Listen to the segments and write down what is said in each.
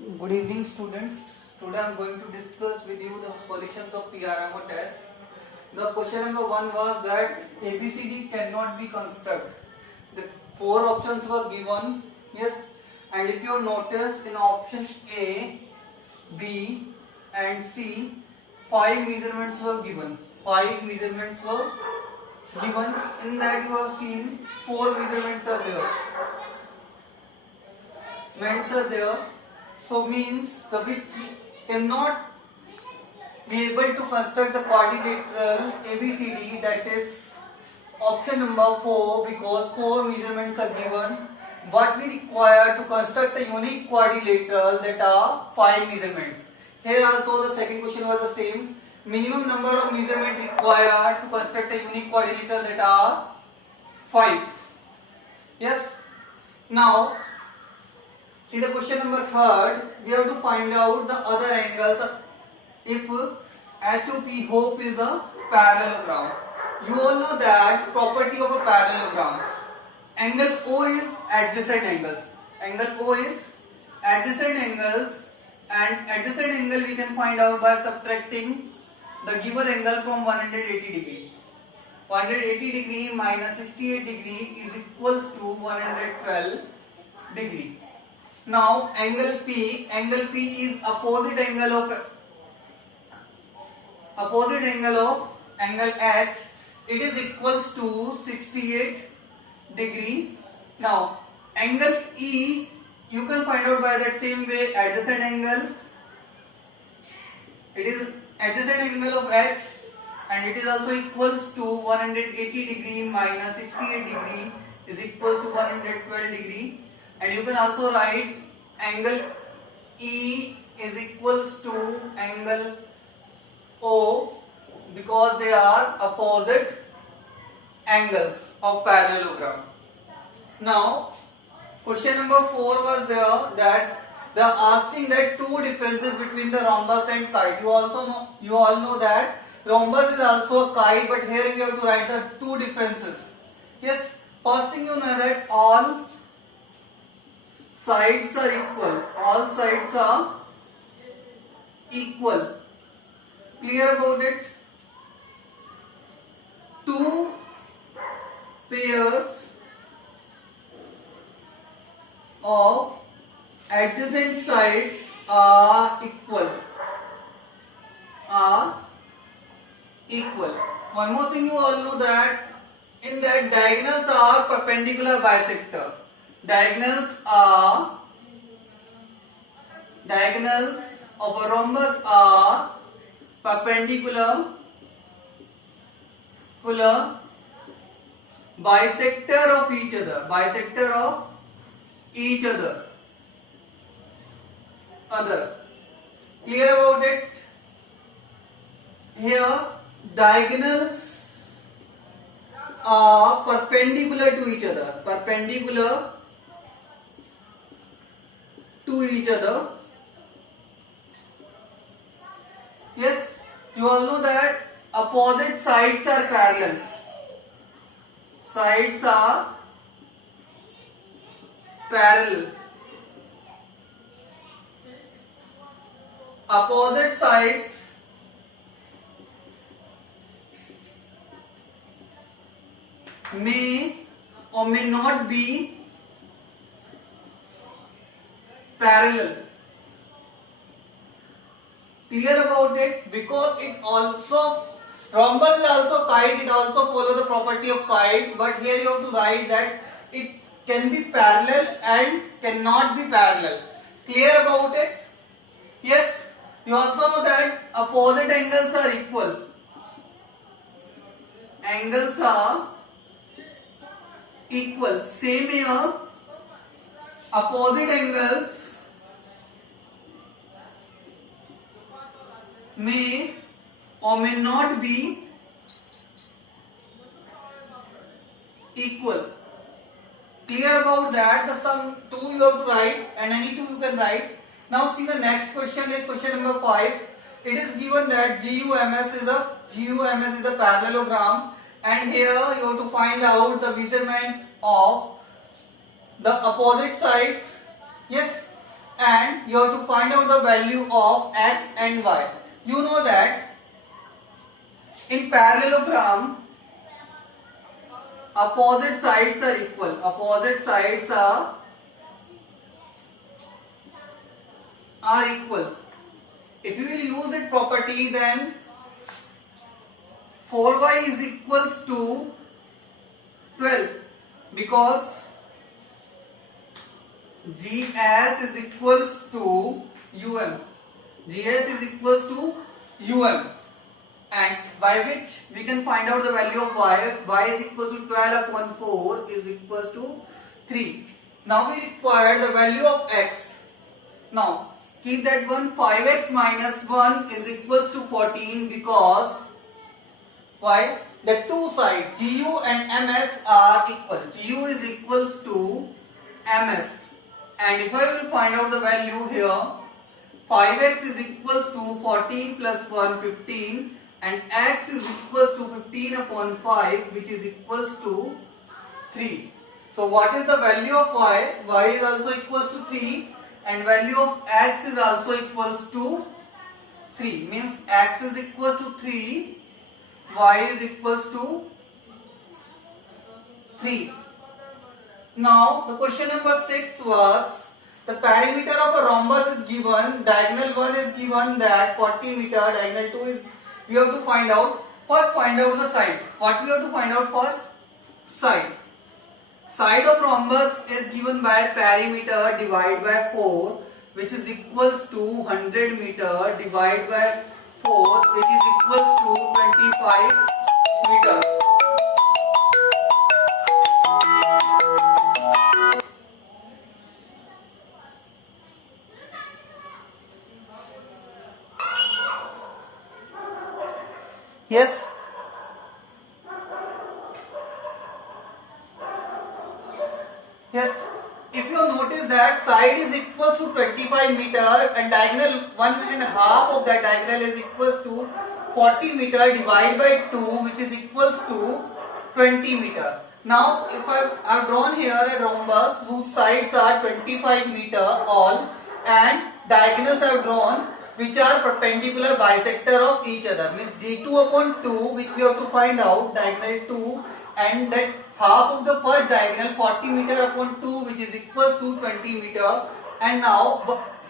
Good evening, students. Today I am going to discuss with you the solutions of PRMO test. The question number 1 was that ABCD cannot be constructed. The 4 options were given. Yes, and if you notice in option A, B and C, 5 measurements were given. 5 measurements were given. In that you have seen 4 measurements are there. Means are there. So means the which cannot be able to construct the quadrilateral ABCD, that is option number 4, because 4 measurements are given. What we require to construct a unique quadrilateral, that are 5 measurements. Here also the second question was the same. Minimum number of measurements required to construct a unique quadrilateral, that are 5. Yes. Now see the question number 3rd. We have to find out the other angles if HOP is a parallelogram. You all know that property of a parallelogram. Angle O is adjacent angles. Angle O is adjacent angles, and adjacent angle we can find out by subtracting the given angle from 180 degree. 180 degree minus 68 degree is equals to 112 degree. Now angle P is opposite angle of angle H. It is equals to 68 degree. Now angle E you can find out by that same way, adjacent angle. It is adjacent angle of H, and it is also equals to 180 degree minus 68 degree is equals to 112 degree. And you can also write angle E is equals to angle O, because they are opposite angles of parallelogram. Now question number 4 was there, that they are asking that 2 differences between the rhombus and kite. You all know that rhombus is also a kite, but here we have to write the 2 differences. Yes, first thing you know that all sides are equal. All sides are equal. Clear about it? 2 pairs of adjacent sides are equal. One more thing you all know that in that diagonals are perpendicular bisector. Diagonals of a rhombus are perpendicular bisector of each other. Clear about it? Here diagonals are perpendicular to each other. Yes, you all know that opposite sides are parallel. Opposite sides may or may not be parallel. Clear about it? Because it also, rhombus is also kite, it also follows the property of kite, but here you have to write that it can be parallel and cannot be parallel. Clear about it? Yes. You also know that opposite angles are equal. Same here. Opposite angles may or may not be equal. Clear about that? The sum 2 you have to write, and any 2 you can write. Now see the next question is question number 5. It is given that GUMS is a parallelogram, and here you have to find out the measurement of the opposite sides. Yes, and you have to find out the value of x and y. You know that in parallelogram opposite sides are equal. Opposite sides are equal. If you will use that property, then 4y is equals to 12 because GS is equals to UM. GS is equals to UM, and by which we can find out the value of y. Y is equals to 12 upon 4 is equals to 3. Now we require the value of x. Now keep that one. 5x minus 1 is equals to 14 because why? The two sides GU and MS are equal. GU is equals to MS, and if I will find out the value here, 5x is equals to 14 plus 1 15, and x is equals to 15 upon 5, which is equals to 3. So what is the value of y? Y is also equals to 3, and value of x is also equals to 3. Means x is equals to 3, y is equals to 3. Now the question number 6 was, the perimeter of a rhombus is given, diagonal 1 is given that 40 meter, diagonal 2 is, we have to find out. First find out the side. What we have to find out first? Side. Side of rhombus is given by perimeter divided by 4, which is equals to 100 meter divided by 4, which is equals to 25 meter. Yes. Yes. If you notice that side is equals to 25 meter and diagonal 1.5 of that diagonal is equals to 40 meter divided by 2, which is equals to 20 meter. Now if I have drawn here a rhombus whose sides are 25 meter all and diagonals I have drawn which are perpendicular bisector of each other, means d2 upon 2, which we have to find out, diagonal 2, and that half of the first diagonal 40 meter upon 2, which is equals to 20 meter. And now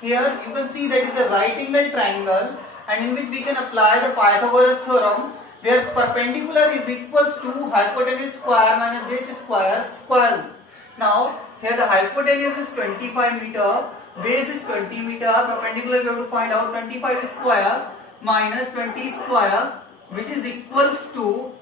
here you can see that is a right angle triangle, and in which we can apply the Pythagoras theorem, where perpendicular is equals to hypotenuse square minus base square square root. Now here the hypotenuse is 25 meter, base is 20 meter, perpendicular we have to find out 25 square minus 20 square, which is equals to,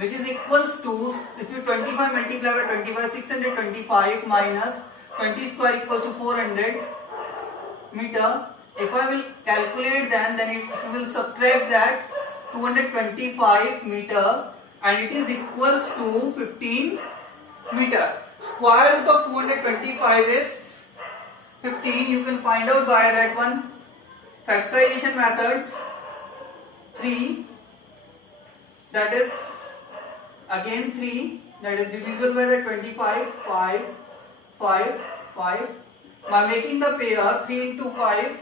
if you 25 multiply by 25, 625 minus 20 square equals to 400 meter. If I will calculate then if you will subtract that 225 meter, and it is equals to 15 meter. Square root of 225 is 15. You can find out by that one factorization method. 3, that is again 3, that is divisible by the 25, 5, 5, 5. By making the pair 3 into 5,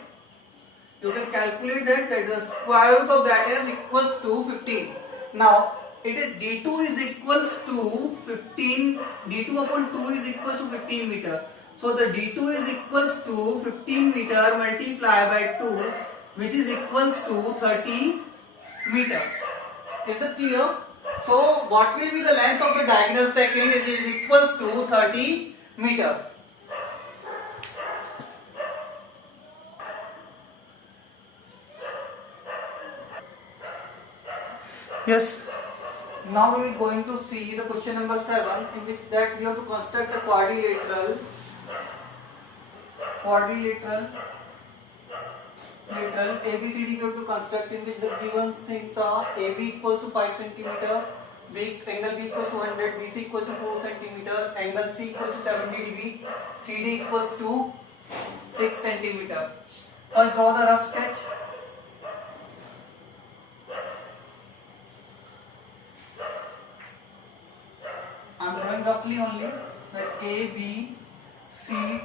you can calculate that the square root of that is equals to 15. Now it is d2 is equals to 15, d2 upon 2 is equals to 15 meter. So the d2 is equals to 15 meter multiplied by 2, which is equals to 30 meter. Is it clear? So what will be the length of the diagonal second? It is equals to 30 meter. Yes. Now we are going to see the question number 7, in which that we have to construct a quadrilateral ABCD we have to construct, in which the given things are AB equals to 5 cm, angle B equals to 100, BC equals to 4 cm, angle C equals to 70 degree, CD equals to 6 cm. First draw the rough sketch. I am drawing roughly only that A, B, CD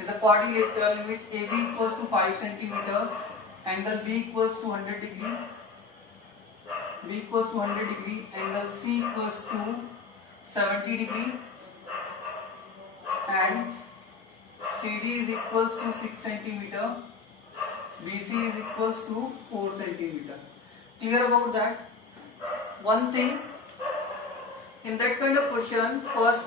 is a quadrilateral in which AB equals to 5 centimeter, angle B equals to 100 degree, B equals to 100 degree, angle C equals to 70 degree, and CD is equals to 6 centimeter, BC is equals to 4 centimeter. Clear about that? One thing, in that kind of question, first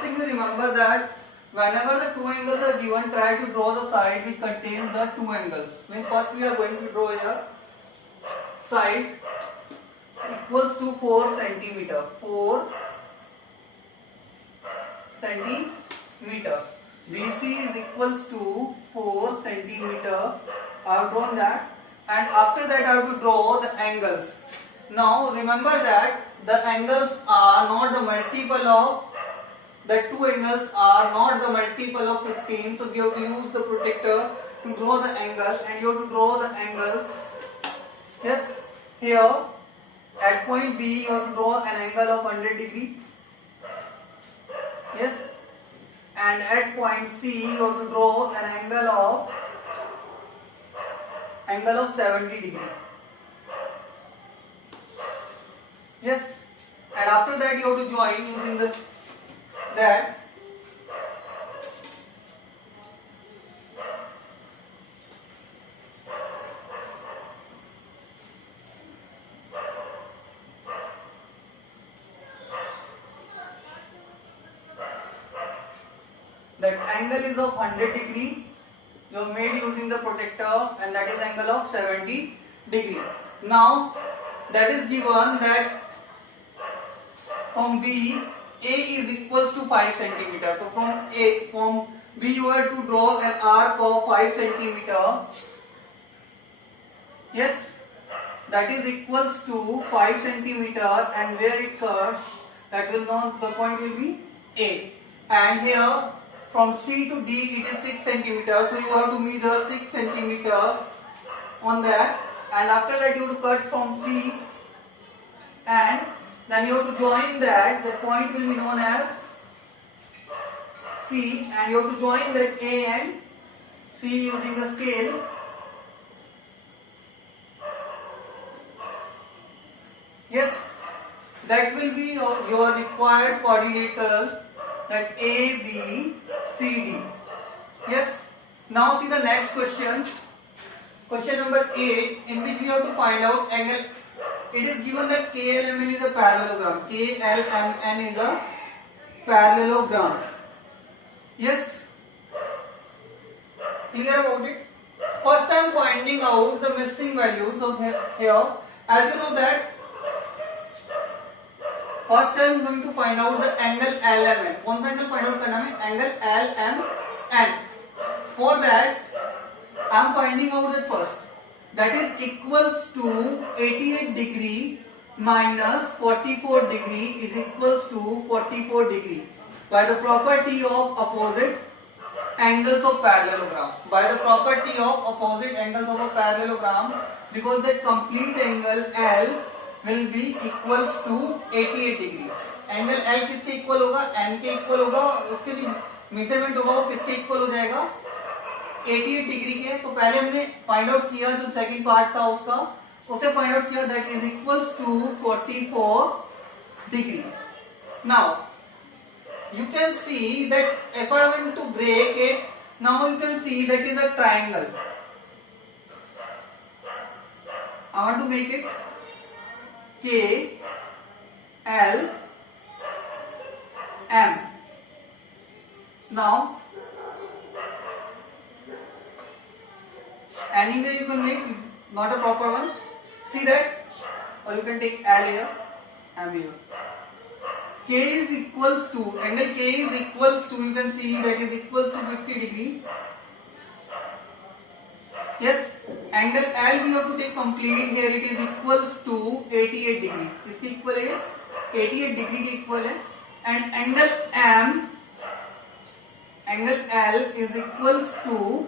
thing you remember that whenever the two angles are given, try to draw the side which contains the two angles. Means first we are going to draw a side equals to 4 centimeter. 4 centimeter. BC is equals to 4 centimeter. I have drawn that, and after that I have to draw the angles. Now remember that the angles are not the multiple of the two angles are not the multiple of 15. So we have to use the protector to draw the angles, and you have to draw the angles. Yes, here at point B you have to draw an angle of 100 degree. Yes, and at point C you have to draw an angle of 70 degree. Yes, and after that you have to join using that angle is of 100 degree. You have made using the protector, and that is angle of 70 degree. Now that is given that from B, A is equals to 5 centimeter. So from B you have to draw an arc of 5 centimeter. Yes, that is equals to 5 centimeter, and where it curves, that will know the point will be A. And here from C to D it is 6 centimeter. So you have to measure 6 centimeter on that, and after that you have to cut from C, and then you have to join that. The point will be known as C, and you have to join that A and C using the scale. Yes, that will be your required quadrilateral, that A, B, C, D. Yes. Now see the next question. Question number 8, in which we have to find out angle. It is given that KLMN is a parallelogram. KLMN is a parallelogram. Yes. Clear about it? First I am finding out the missing values of here. As you know that first I am going to find out the angle LMN. कौन सा angle find out करना है? Angle LMN. For that I am finding out that first. That is equals to 88 degree minus 44 degree is equals to 44 degree by the property of opposite angles of parallelogram. By the property of opposite angles of a parallelogram, because that complete angle L will be equals to 88 degree. Angle L किसके equal होगा? N के equal होगा, और उसके जो measurement होगा वो किसके इक्वल हो जाएगा? 88 डिग्री के. तो पहले हमने फाइंड आउट किया, जो सेकंड पार्ट था उसका, उसे फाइंड आउट किया, that is equals to 44 degree. Now you can see that if I want to break it, now you can see that is a triangle. I want to make it K L M. Now anyway you can make, not a proper one. See that, or you can take L here, M here. K is equals to, angle K is equals to, you can see that is equals to 50 degree. Yes, angle L we have to take complete. Here it is equals to 88 degree. इसके equal है, 88 degree के equal है. And angle M, angle L is equals to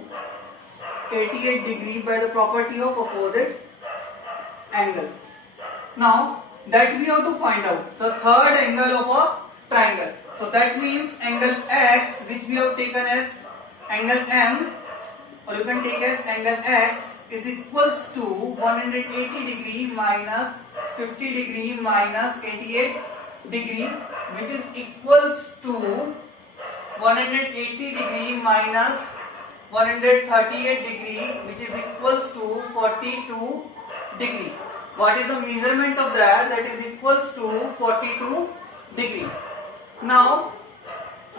88 degree by the property of opposite angle. Now that we have to find out the third angle of a triangle. So that means angle X, which we have taken as angle M, or you can take as angle X, is equals to 180 degree minus 50 degree minus 88 degree, which is equals to 180 degree minus 138 degree, which is equals to 42 degree. What is the measurement of that? That is equals to 42 degree. Now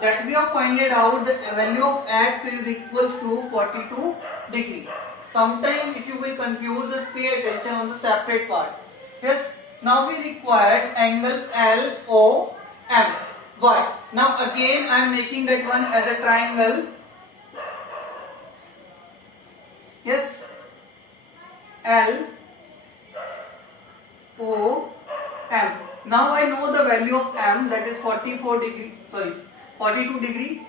that we have found out, the value of X is equals to 42 degree. Sometimes if you will confuse, just pay attention on the separate part. Yes. Now we required angle LOM. Why? Now again I am making that one as a triangle. Yes. LOM. Now I know the value of M, that is 42 degree. 42 degree.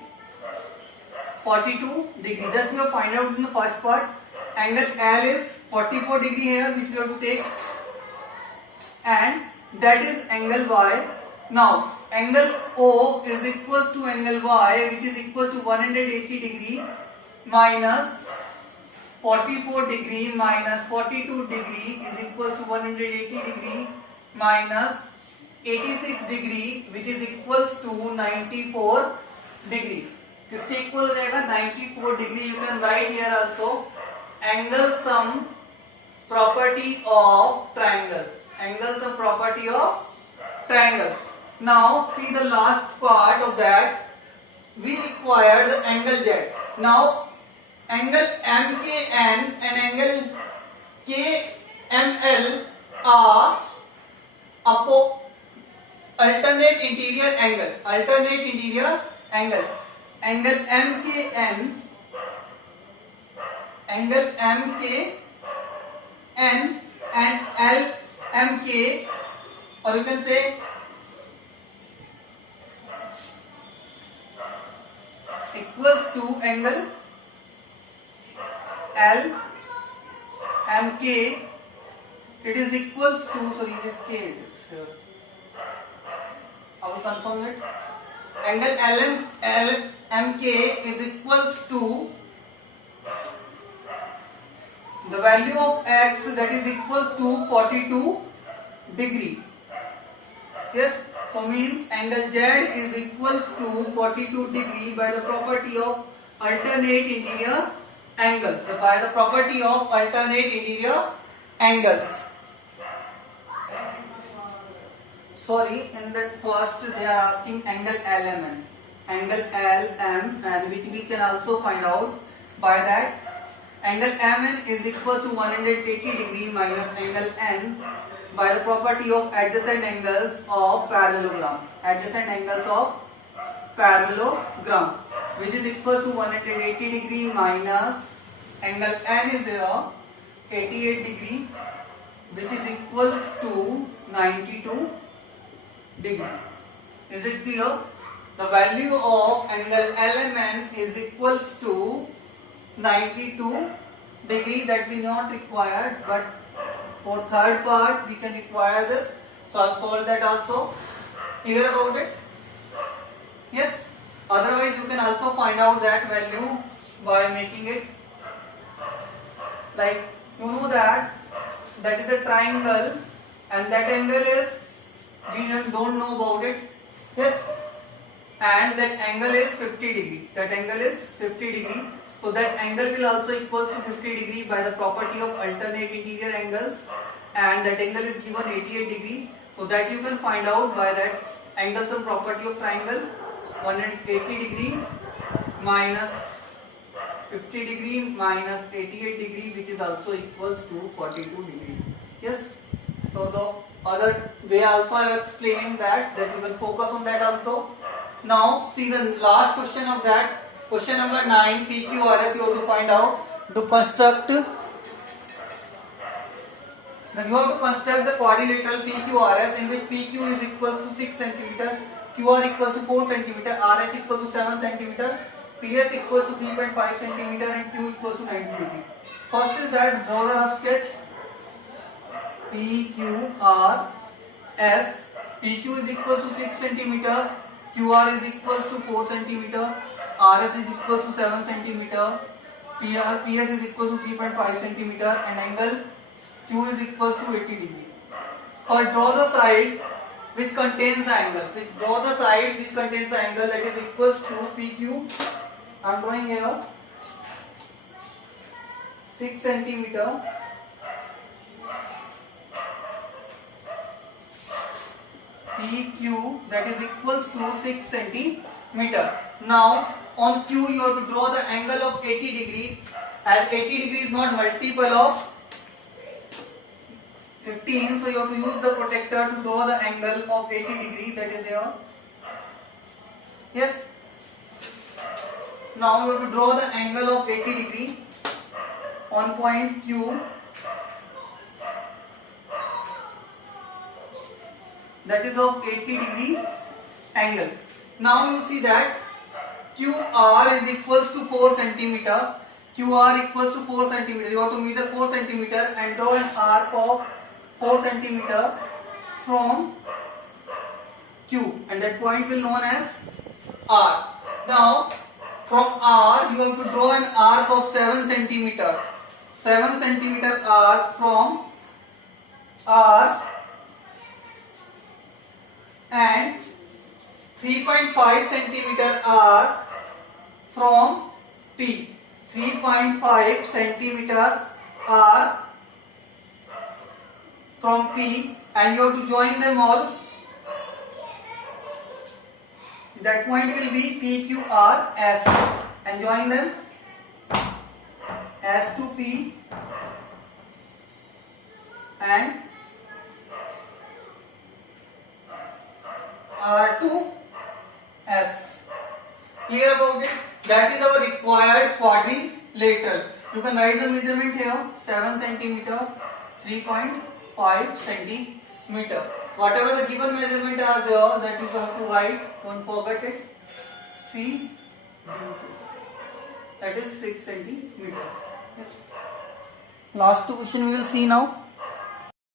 Just we have find out in the first part. Angle L is 44 degree here, which we have to take, and that is angle Y. Now angle O is equals to angle Y, which is equals to 180 degree minus 44 degree minus 42 degree is equals to 180 degree minus 86 degree, which is equals to 94 degree. किसके equal हो जाएगा? 94 degree. You can write here also angle sum property of triangle. Angle sum property of triangle. Now see the last part of that. We require the angle Z. Now angle MKN and angle KML are alternate interior angle. Angle MKN and LMK, or you can say equals to angle LMK. It is equals to, sorry, it is K. I will confirm it. Angle LMK is equals to the value of X, that is equals to 42 degree. Yes. So means angle Z is equals to 42 degree by the property of alternate interior angles. Sorry, in that first they are asking angle LM, and which we can also find out by that angle MN is equal to 180 degree minus angle N by the property of adjacent angles of parallelogram, which is equal to 180 degree minus angle N is here 88 degree, which is equals to 92 degree. Is it clear? The value of angle LMN is equals to 92 degree, that we not required, but for third part we can require this. So I'll solve that also. Clear about it? Yes. Otherwise you can also find out that value by making it like, you know that is a triangle and that angle is, we don't know about it. Yes. And that angle is 50 degree. So that angle will also equals to 50 degree by the property of alternate interior angles, and that angle is given 88 degree. So that you can find out by that angle sum property of triangle, 180 degree minus 50 degree minus 88 degree, which is also equals to 42 degree. Yes. So the other way also I have explained that you can focus on that also. Now see the last question of that. Question number 9, PQRS you have to find out. To construct, then you have to construct the quadrilateral PQRS, in which PQ is equal to 6 cm, QR equals to 4 cm, RS equals to 7 cm, PS equals to 3.5 cm, and Q equals to 90 degree. First is that draw the rough sketch. PQRS S. PQ is equal to 6 centimeter. QR is equal to 4 centimeter. RS is equal to 7 centimeter. PS is equal to 3.5 centimeter, and angle Q is equal to 80 degree. For draw the side which contains the angle. Draw the side which contains the angle, that is equal to PQ. I am drawing here 6 centimeter. PQ, that is equals to 6 centimeter. Now on Q you have to draw the angle of 80 degree, as 80 degree is not multiple of 15, so you have to use the protractor to draw the angle of 80 degree, that is here. Yes. Now you have to draw the angle of 80 degree on point Q, that is of 80 degree angle. Now you see that QR is equals to 4 centimeter. QR equals to 4 centimeter. You have to measure 4 centimeter and draw an arc of 4 centimeter from Q, and that point will known as R. Now from R you have to draw an arc of 7 centimeter. 7 centimeter arc from R and 3.5 centimeter arc from P. 3.5 centimeter arc from P, and you have to join them all. That point will be PQRS, and join them S to P and R to S. Clear about it? That is our required quadrilateral. You can write the measurement here: 7 centimeter, 3.5 centimeter. Whatever the given measurement are there, that you have to write. Don't forget it. C. That is 6 centimeter. Yes. Last two question we will see now.